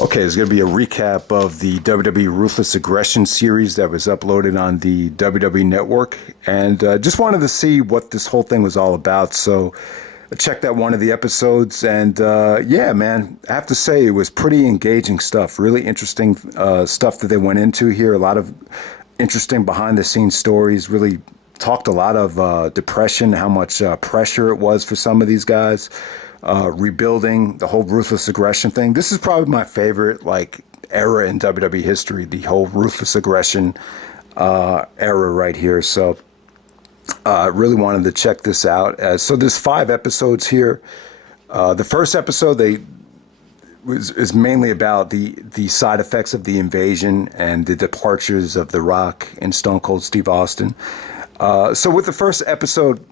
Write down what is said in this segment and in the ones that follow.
Okay, it's going to be a recap of the WWE Ruthless Aggression series that was uploaded on the WWE Network. And just wanted to see what this whole thing was all about. So I checked out one of the episodes. And yeah, man, I have to say it was pretty engaging stuff. Really interesting stuff that they went into here. A lot of interesting behind the scenes stories. Really talked a lot of depression, how much pressure it was for some of these guys. Rebuilding the whole Ruthless Aggression thing. This is probably my favorite era in WWE history, the whole Ruthless Aggression era right here. So really wanted to check this out. So there's 5 episodes here. The first episode is mainly about the side effects of the invasion and the departures of The Rock and Stone Cold Steve Austin. So with the first episode,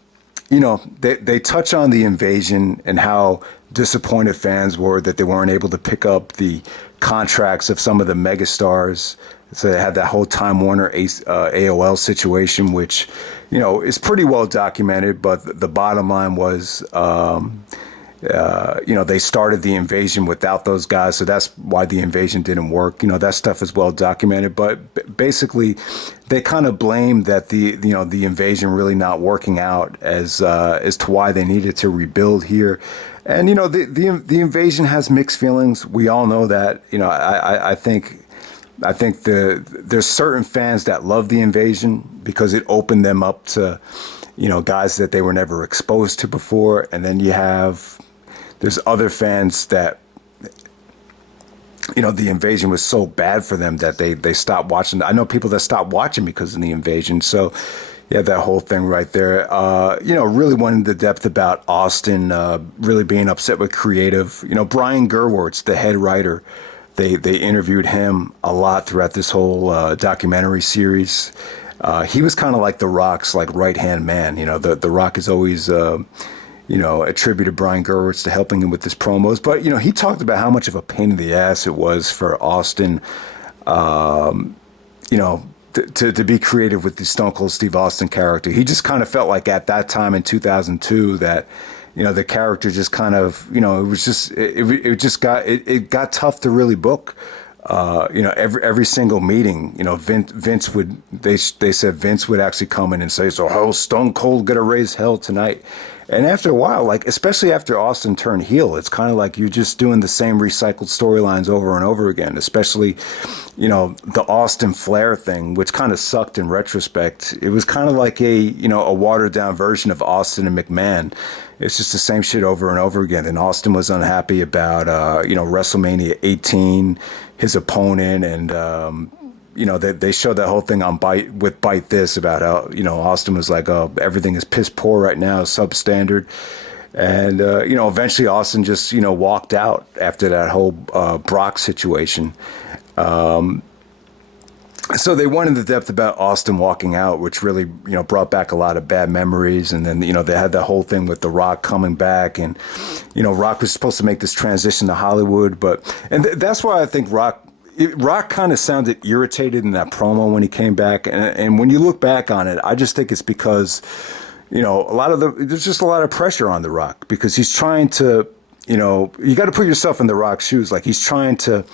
you know, they touch on the invasion and how disappointed fans were that they weren't able to pick up the contracts of some of the megastars. So they had that whole Time Warner AOL situation, which, you know, is pretty well documented. But the bottom line was, you know, they started the invasion without those guys. So that's why the invasion didn't work. You know, that stuff is well documented. But basically, they kind of blamed that the invasion really not working out as to why they needed to rebuild here. And, you know, the invasion has mixed feelings. We all know that. You know, I think there's certain fans that love the invasion because it opened them up to, you know, guys that they were never exposed to before. And then there's other fans that, you know, the invasion was so bad for them that they stopped watching. I know people that stopped watching because of the invasion. So, yeah, that whole thing right there. You know, really went into depth about Austin really being upset with creative. You know, Brian Gerwirtz, the head writer, they interviewed him a lot throughout this whole documentary series. He was kind of like The Rock's right-hand man. You know, the Rock is always you know, attributed Brian Gerwirtz to helping him with his promos. But, you know, he talked about how much of a pain in the ass it was for Austin, you know, to be creative with the Stone Cold Steve Austin character. He just kind of felt like at that time in 2002 that, you know, the character just kind of, you know, it was just, it got tough to really book. You know, every single meeting, you know, Vince would, they said Vince would actually come in and say, so how's Stone Cold gonna raise hell tonight? And after a while, especially after Austin turned heel, it's kind of like you're just doing the same recycled storylines over and over again, especially, you know, the Austin Flair thing, which kind of sucked in retrospect. It was kind of like a watered down version of Austin and McMahon. It's just the same shit over and over again. And Austin was unhappy about, you know, WrestleMania 18, his opponent, and, you know, they showed that whole thing on Bite This about how, you know, Austin was like, oh, everything is piss poor right now, substandard. And, you know, eventually Austin just, you know, walked out after that whole Brock situation. So they went into depth about Austin walking out, which really, you know, brought back a lot of bad memories. And then, you know, they had that whole thing with The Rock coming back. And, you know, Rock was supposed to make this transition to Hollywood. And that's why I think Rock kind of sounded irritated in that promo when he came back. And when you look back on it, I just think it's because, you know, there's just a lot of pressure on The Rock because he's trying to, you know, you got to put yourself in The Rock's shoes. Like he's trying to,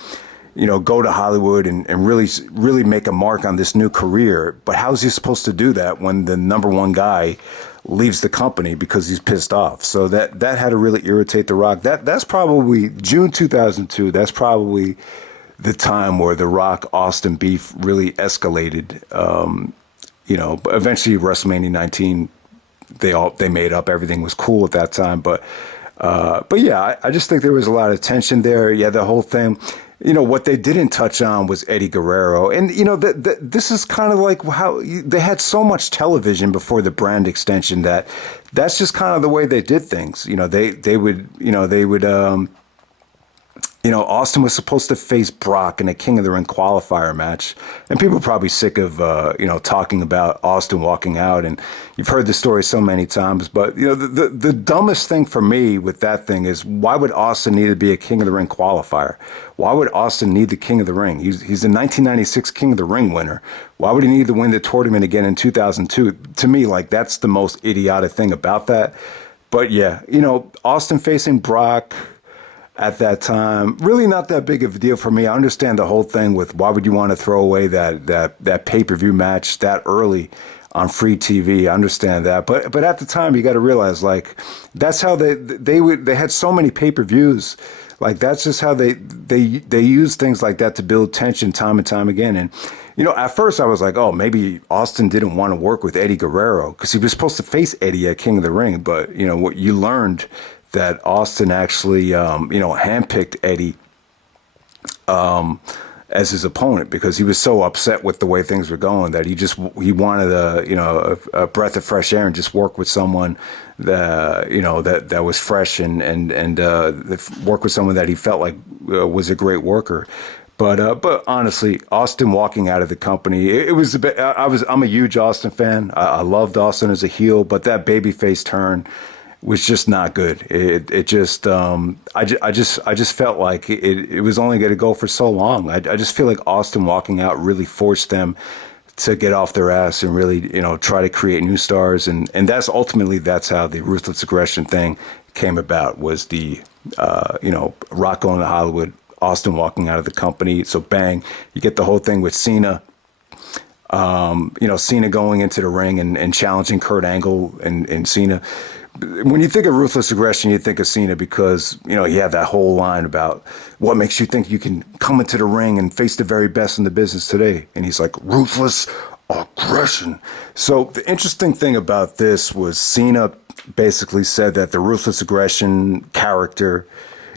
you know, go to Hollywood and really make a mark on this new career. But how is he supposed to do that when the number one guy leaves the company because he's pissed off? So that had to really irritate The Rock. That's probably June 2002. That's probably the time where the Rock Austin beef really escalated. You know, but eventually WrestleMania 19, they made up. Everything was cool at that time. But yeah, I just think there was a lot of tension there. Yeah, the whole thing. You know, what they didn't touch on was Eddie Guerrero. And, you know, this is kind of like how they had so much television before the brand extension that's just kind of the way they did things. You know, they would you know, Austin was supposed to face Brock in a King of the Ring qualifier match. And people are probably sick of, you know, talking about Austin walking out. And you've heard the story so many times. But, you know, the dumbest thing for me with that thing is why would Austin need to be a King of the Ring qualifier? Why would Austin need the King of the Ring? He's the 1996 King of the Ring winner. Why would he need to win the tournament again in 2002? To me, that's the most idiotic thing about that. But, yeah, you know, Austin facing Brock, at that time. Really not that big of a deal for me. I understand the whole thing with why would you want to throw away that pay-per-view match that early on free TV. I understand that. But at the time you got to realize like that's how they had so many pay-per-views. Like that's just how they use things like that to build tension time and time again. And at first I was like, oh, maybe Austin didn't want to work with Eddie Guerrero because he was supposed to face Eddie at King of the Ring. But what you learned that Austin actually handpicked Eddie as his opponent because he was so upset with the way things were going that he wanted a breath of fresh air and just work with someone that was fresh and work with someone that he felt like was a great worker. But honestly, Austin walking out of the company, it was a bit. I'm a huge Austin fan. I loved Austin as a heel, but that babyface turn was just not good. It just I just felt like it was only going to go for so long. I just feel like Austin walking out really forced them to get off their ass and really try to create new stars, and that's how the Ruthless Aggression thing came about, was the Rock going to Hollywood, Austin walking out of the company. So bang, you get the whole thing with Cena. Cena going into the ring and challenging Kurt Angle and Cena. When you think of Ruthless Aggression, you think of Cena because, he had that whole line about what makes you think you can come into the ring and face the very best in the business today. And he's like, Ruthless Aggression. So the interesting thing about this was Cena basically said that the Ruthless Aggression character,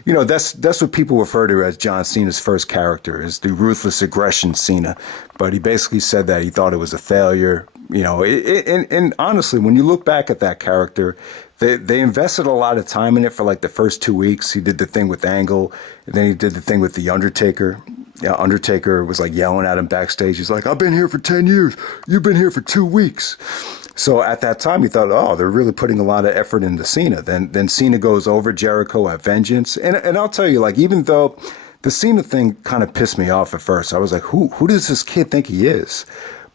that's what people refer to as John Cena's first character, is the Ruthless Aggression Cena. But he basically said that he thought it was a failure. And honestly, when you look back at that character, they invested a lot of time in it for like the first 2 weeks. He did the thing with Angle, and then he did the thing with the Undertaker. Undertaker was like yelling at him backstage. He's like, I've been here for 10 years. You've been here for 2 weeks. So at that time, he thought, oh, they're really putting a lot of effort into Cena. Then Cena goes over Jericho at Vengeance. And I'll tell you, like, even though the Cena thing kind of pissed me off at first, I was like, who does this kid think he is?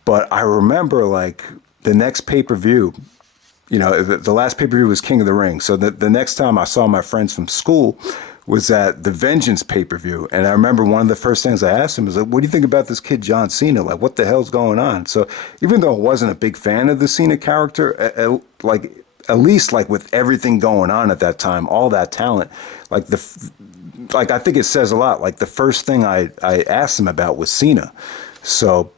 But I remember, like, the next pay-per-view, the last pay-per-view was King of the Ring. So the next time I saw my friends from school was at the Vengeance pay-per-view. And I remember one of the first things I asked him was like, what do you think about this kid, John Cena? Like, what the hell's going on? So even though I wasn't a big fan of the Cena character, at least like with everything going on at that time, all that talent, like I think it says a lot. Like the first thing I asked him about was Cena. So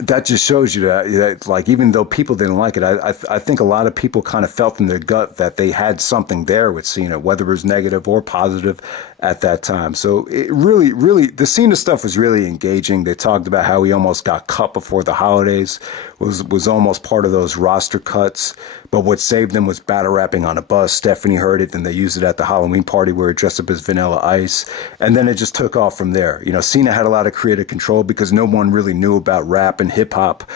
that just shows you that like, even though people didn't like it, I think a lot of people kind of felt in their gut that they had something there with Cena, whether it was negative or positive at that time. So it really, the Cena stuff was really engaging. They talked about how he almost got cut before the holidays, was almost part of those roster cuts. But what saved him was battle rapping on a bus. Stephanie heard it, then they used it at the Halloween party where he dressed up as Vanilla Ice. And then it just took off from there. Cena had a lot of creative control because no one really knew about rap and hip hop.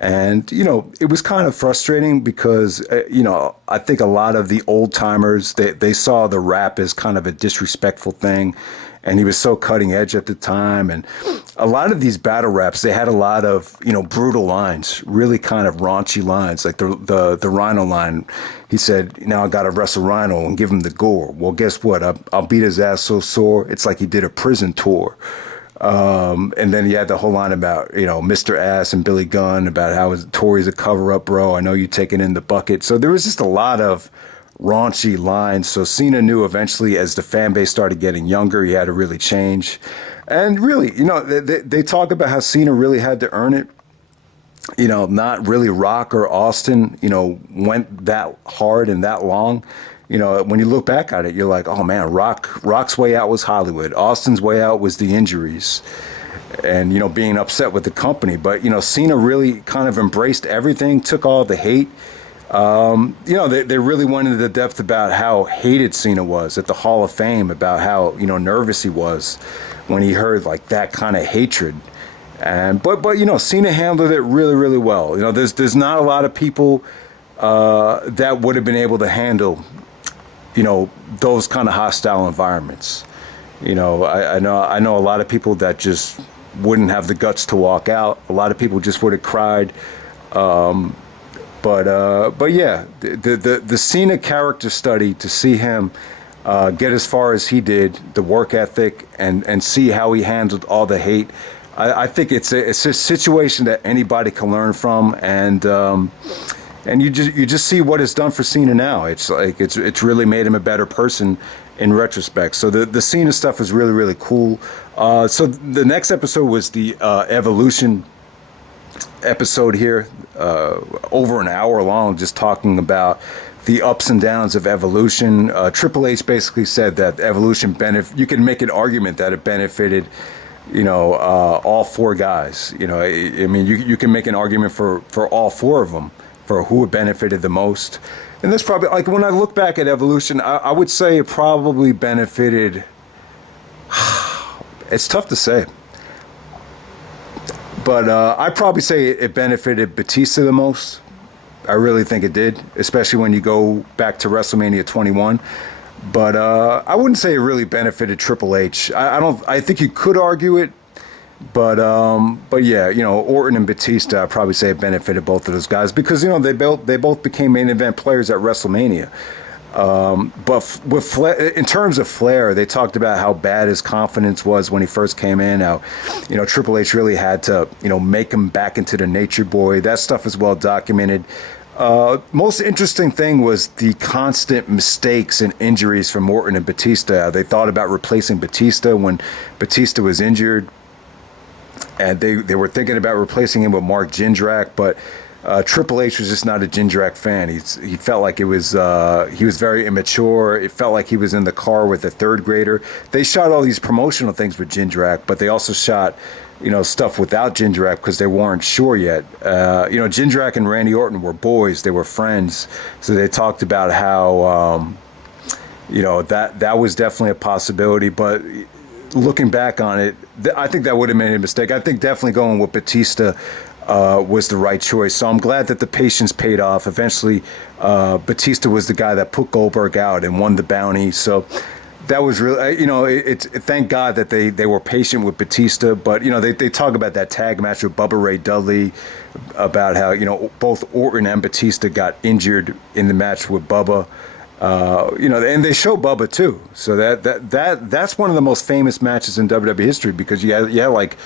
And, it was kind of frustrating because, I think a lot of the old timers, they saw the rap as kind of a disrespectful thing. And he was so cutting edge at the time. And a lot of these battle raps, they had a lot of, brutal lines, really kind of raunchy lines. Like the Rhino line, he said, now I got to wrestle Rhino and give him the gore. Well, guess what? I'll beat his ass so sore. It's like he did a prison tour. And then he had the whole line about, Mr. Ass and Billy Gunn, about how Tori's a cover-up, bro. I know you taking in the bucket. So there was just a lot of raunchy lines. So Cena knew eventually, as the fan base started getting younger, he had to really change. And really, they talk about how Cena really had to earn it. Not really Rock or Austin, went that hard and that long. When you look back at it, you're like, oh man, Rock's way out was Hollywood. Austin's way out was the injuries and, being upset with the company. But, Cena really kind of embraced everything, took all the hate. They really went into the depth about how hated Cena was at the Hall of Fame, about how, nervous he was when he heard like that kind of hatred. And but Cena handled it really, really well. There's not a lot of people that would have been able to handle those kind of hostile environments. I know a lot of people that just wouldn't have the guts to walk out. A lot of people just would have cried. But yeah, the Cena character study, to see him get as far as he did, the work ethic, and see how he handled all the hate. I think it's a situation that anybody can learn from, and you just see what it's done for Cena now. It's like it's really made him a better person in retrospect. So the Cena stuff is really, really cool. So the next episode was the Evolution episode here, over an hour long, just talking about the ups and downs of Evolution. Triple H basically said that Evolution you can make an argument that it benefited, all four guys. I mean, you can make an argument for all four of them, for who it benefited the most. And that's probably, like, when I look back at Evolution, I would say it probably benefited, it's tough to say, but I'd probably say it benefited Batista the most. I really think it did, especially when you go back to WrestleMania 21. But I wouldn't say it really benefited Triple H. I think you could argue it, but yeah, Orton and Batista, I'd probably say it benefited both of those guys because they both became main event players at WrestleMania. But with Flair, in terms of Flair, they talked about how bad his confidence was when he first came in. How, Triple H really had to, make him back into the Nature Boy. That stuff is well documented. Most interesting thing was the constant mistakes and injuries from Orton and Batista. They thought about replacing Batista when Batista was injured, and they were thinking about replacing him with Mark Jindrak, but Triple H was just not a Jindrak fan. He felt like he was very immature. It felt like he was in the car with a third grader. They shot all these promotional things with Jindrak, but they also shot stuff without Jindrak because they weren't sure yet. Jindrak and Randy Orton were boys. They were friends. So they talked about how, that was definitely a possibility. But looking back on it, I think that would have made a mistake. I think definitely going with Batista was the right choice. So I'm glad that the patience paid off. Eventually, Batista was the guy that put Goldberg out and won the bounty. So that was really, thank God that they were patient with Batista. But, they talk about that tag match with Bubba Ray Dudley, about how, both Orton and Batista got injured in the match with Bubba. And they show Bubba too. So that's one of the most famous matches in WWE history because you had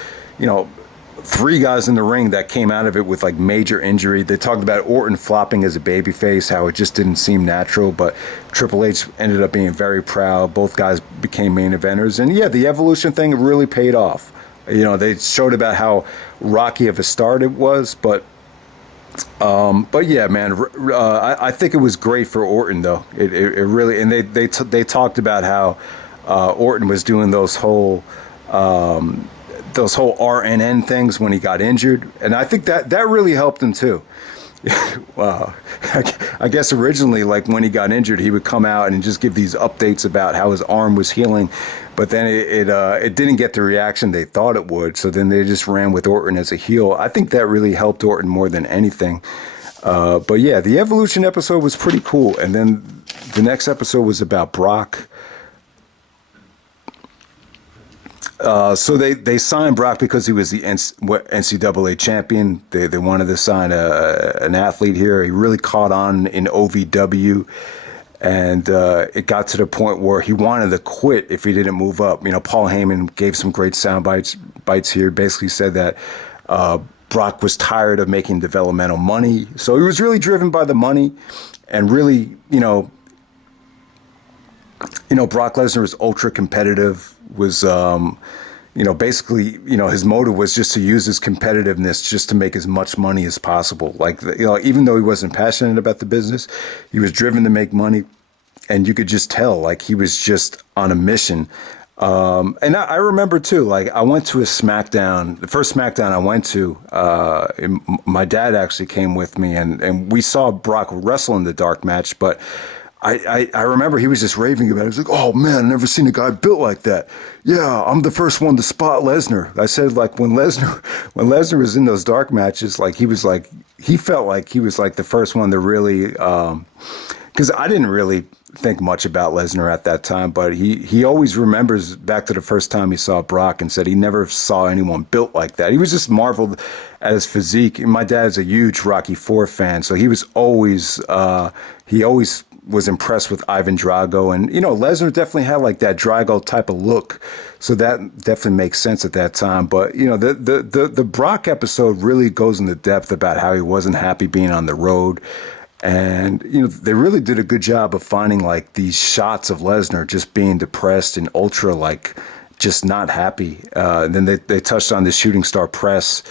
three guys in the ring that came out of it with major injury. They talked about Orton flopping as a babyface, how it just didn't seem natural, but Triple H ended up being very proud. Both guys became main eventers, and yeah, the Evolution thing really paid off. They showed about how rocky of a start it was, but yeah, man, I think it was great for Orton though. It really, and they talked about how Orton was doing those whole RNN things when he got injured. And I think that really helped him too. Wow. I guess originally, when he got injured, he would come out and just give these updates about how his arm was healing. But then it didn't get the reaction they thought it would. So then they just ran with Orton as a heel. I think that really helped Orton more than anything. But yeah, the Evolution episode was pretty cool. And then the next episode was about Brock. So they signed Brock because he was the NCAA champion. They wanted to sign an athlete here. He really caught on in OVW, and it got to the point where he wanted to quit if he didn't move up. Paul Heyman gave some great sound bites here. Basically said that Brock was tired of making developmental money, so he was really driven by the money, and really, Brock Lesnar was ultra competitive. Was basically, his motive was just to use his competitiveness just to make as much money as possible. Even though he wasn't passionate about the business, he was driven to make money, and you could just tell, he was just on a mission. And I remember too, I went to a SmackDown, the first SmackDown I went to, my dad actually came with me, and we saw Brock wrestle in the dark match, but I remember he was just raving about it. He was like, "Oh man, I've never seen a guy built like that. Yeah, I'm the first one to spot Lesnar." I said, when Lesnar was in those dark matches, he felt like he was the first one to really, because I didn't really think much about Lesnar at that time, but he always remembers back to the first time he saw Brock and said he never saw anyone built like that. He was just marveled at his physique. And my dad's a huge Rocky IV fan, so he was always, he always was impressed with Ivan Drago, and Lesnar definitely had like that Drago type of look, so that definitely makes sense at that time. But the Brock episode really goes into depth about how he wasn't happy being on the road. And, they really did a good job of finding like these shots of Lesnar just being depressed and ultra like just not happy. And then they touched on the shooting star press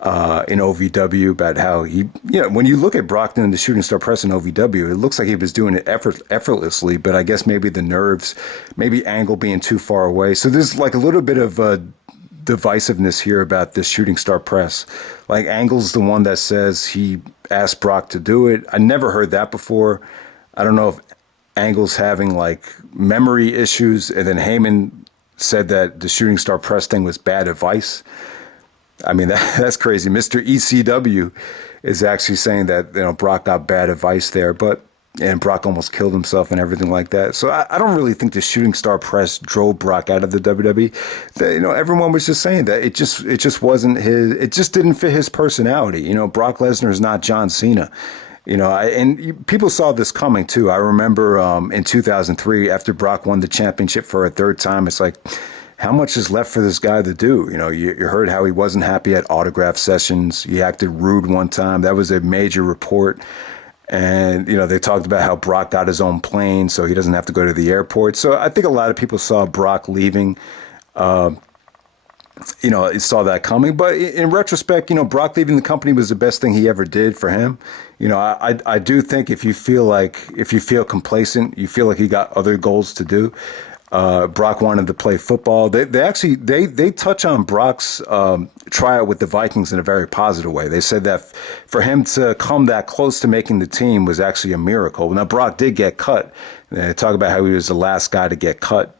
in OVW about how when you look at Brock doing the shooting star press in OVW, it looks like he was doing it effortlessly. But I guess maybe the nerves, maybe Angle being too far away. So there's like a little bit of divisiveness here about this shooting star press. Like Angle's the one that says he asked Brock to do it. I never heard that before. I don't know if Angle's having like memory issues, and then Heyman said that the shooting star press thing was bad advice. I mean, that's crazy. Mr. ECW is actually saying that Brock got bad advice there, and Brock almost killed himself and everything like that. So I don't really think the shooting star press drove Brock out of the WWE. Everyone was just saying that it just wasn't his. It just didn't fit his personality. Brock Lesnar is not John Cena. And people saw this coming too. I remember in 2003, after Brock won the championship for a third time, it's like, how much is left for this guy to do? You heard how he wasn't happy at autograph sessions. He acted rude one time. That was a major report. And, they talked about how Brock got his own plane so he doesn't have to go to the airport. So I think a lot of people saw Brock leaving, saw that coming. But in retrospect, Brock leaving the company was the best thing he ever did for him. I do think if you feel complacent, you feel like he got other goals to do. Brock wanted to play football. They touch on Brock's tryout with the Vikings in a very positive way. They said that for him to come that close to making the team was actually a miracle. Now, Brock did get cut. They talk about how he was the last guy to get cut,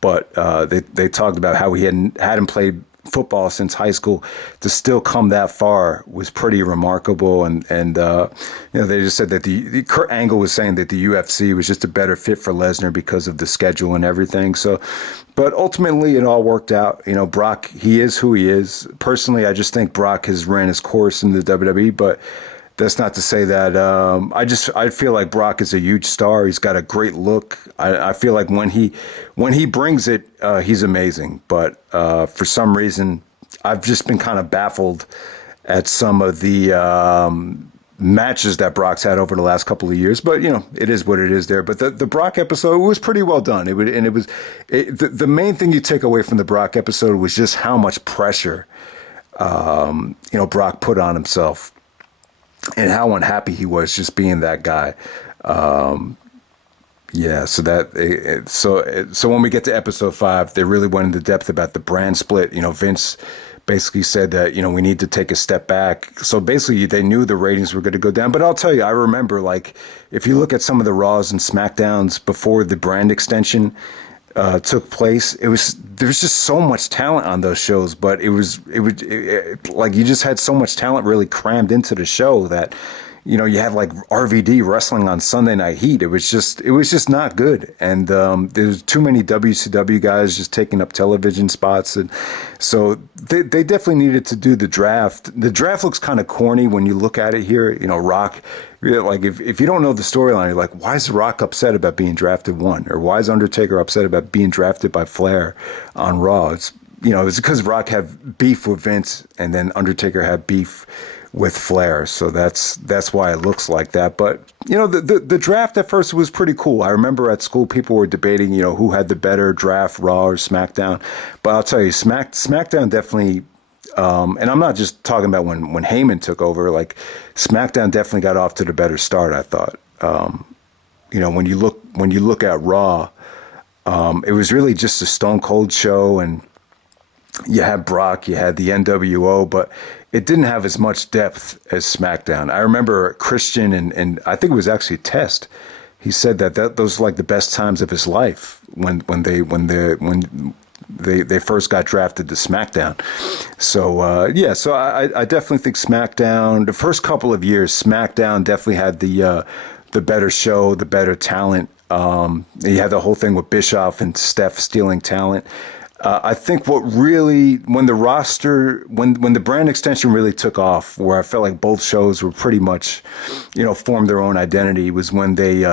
but they talked about how he hadn't played football since high school. To still come that far was pretty remarkable. And they just said that the Kurt Angle was saying that the UFC was just a better fit for Lesnar because of the schedule and everything. So, but ultimately it all worked out. Brock, he is who he is. Personally, I just think Brock has ran his course in the WWE, but that's not to say that I feel like Brock is a huge star. He's got a great look. I feel like when he brings it, he's amazing. But for some reason, I've just been kind of baffled at some of the matches that Brock's had over the last couple of years. But it is what it is there. But the Brock episode was pretty well done. The main thing you take away from the Brock episode was just how much pressure Brock put on himself. And how unhappy he was just being that guy. So when we get to episode 5, they really went into depth about the brand split. Vince basically said that, we need to take a step back. So basically they knew the ratings were going to go down. But I'll tell you, I remember, like, if you look at some of the Raws and SmackDowns before the brand extension took place, there was just so much talent on those shows, but it was like you just had so much talent really crammed into the show that you had like RVD wrestling on Sunday Night Heat. It was just not good, and there's too many WCW guys just taking up television spots, and so they definitely needed to do the draft. The draft looks kind of corny when you look at it here. Rock. Like if you don't know the storyline, you're like, why is Rock upset about being drafted 1? Or why is Undertaker upset about being drafted by Flair on Raw? It's because Rock had beef with Vince, and then Undertaker had beef with Flair. So that's why it looks like that. But the draft at first was pretty cool. I remember at school people were debating who had the better draft, Raw or SmackDown. But I'll tell you, SmackDown definitely. And I'm not just talking about when Heyman took over. Like SmackDown definitely got off to the better start, I thought. When you look at Raw, it was really just a Stone Cold show, and you had Brock, you had the NWO, but it didn't have as much depth as SmackDown. I remember Christian and I think it was actually Test. He said that those were like the best times of his life when they first got drafted to SmackDown. So, so I definitely think SmackDown, the first couple of years, SmackDown definitely had the better show, the better talent. You had the whole thing with Bischoff and Steph stealing talent. I think what really, when the brand extension really took off, where I felt like both shows were pretty much, formed their own identity, was when they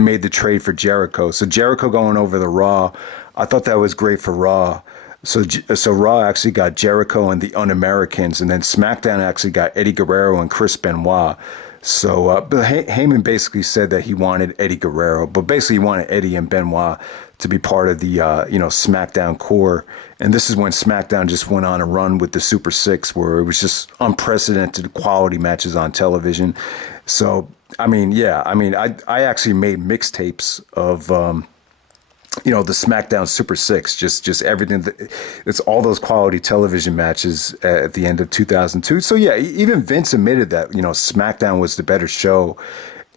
made the trade for Jericho. So Jericho going over the Raw, I thought that was great for Raw. So Raw actually got Jericho and the Un-Americans, and then SmackDown actually got Eddie Guerrero and Chris Benoit. So, but Heyman basically said that he wanted Eddie Guerrero, but basically he wanted Eddie and Benoit to be part of the SmackDown core. And this is when SmackDown just went on a run with the Super Six, where it was just unprecedented quality matches on television. So, I mean, yeah, I actually made mixtapes of the SmackDown Super Six, just everything. It's all those quality television matches at the end of 2002. So yeah, even Vince admitted that SmackDown was the better show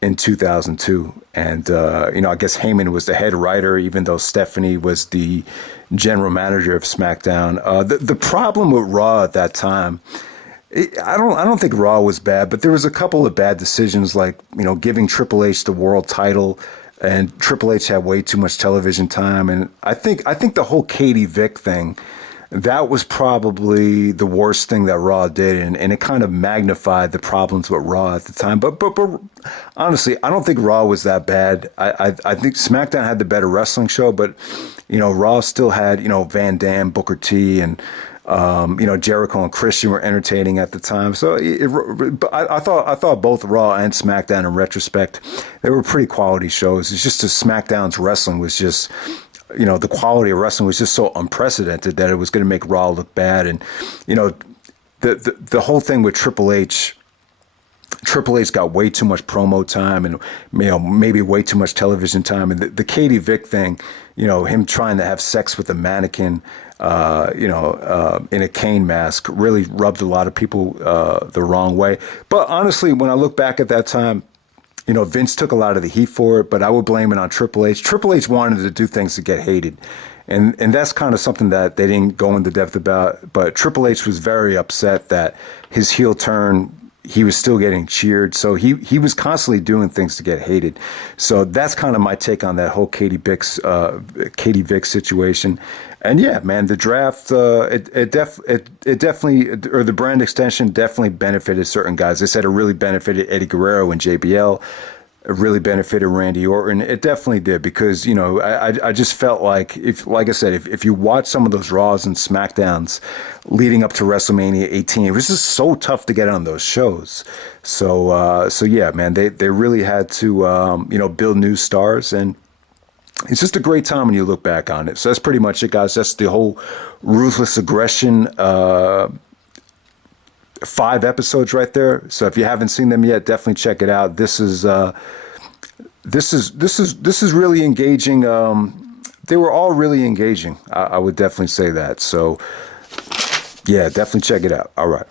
in 2002, and I guess Heyman was the head writer, even though Stephanie was the general manager of SmackDown. The problem with Raw at that time. I don't think Raw was bad, but there was a couple of bad decisions, like giving Triple H the world title. And Triple H had way too much television time, and I think the whole Katie Vick thing, that was probably the worst thing that Raw did, and it kind of magnified the problems with Raw at the time. But honestly, I don't think Raw was that bad. I think SmackDown had the better wrestling show, but Raw still had Van Dam, Booker T, and Jericho and Christian were entertaining at the time. So I thought both Raw and SmackDown, in retrospect, they were pretty quality shows. It's just that SmackDown's wrestling was just, the quality of wrestling was just so unprecedented that it was going to make Raw look bad. And, the whole thing with Triple H got way too much promo time and maybe way too much television time. And the Katie Vick thing, him trying to have sex with a mannequin, in a cane mask, really rubbed a lot of people the wrong way. But honestly, when I look back at that time, Vince took a lot of the heat for it, but I would blame it on Triple H. Triple H wanted to do things to get hated. And that's kind of something that they didn't go into depth about. But Triple H was very upset that his heel turn, he was still getting cheered. So he was constantly doing things to get hated. So that's kind of my take on that whole Katie Vick situation. And yeah, man, the draft, it definitely, or the brand extension definitely benefited certain guys. They said it really benefited Eddie Guerrero and JBL. It really benefited Randy Orton. It definitely did, because I just felt like, like I said, if you watch some of those Raws and SmackDowns leading up to WrestleMania 18, it was just so tough to get on those shows. So yeah, man, they really had to build new stars, and it's just a great time when you look back on it. So that's pretty much it, guys. That's the whole Ruthless Aggression 5 episodes right there. So if you haven't seen them yet, definitely check it out. This is really engaging. They were all really engaging. I would definitely say that. So yeah, definitely check it out. All right.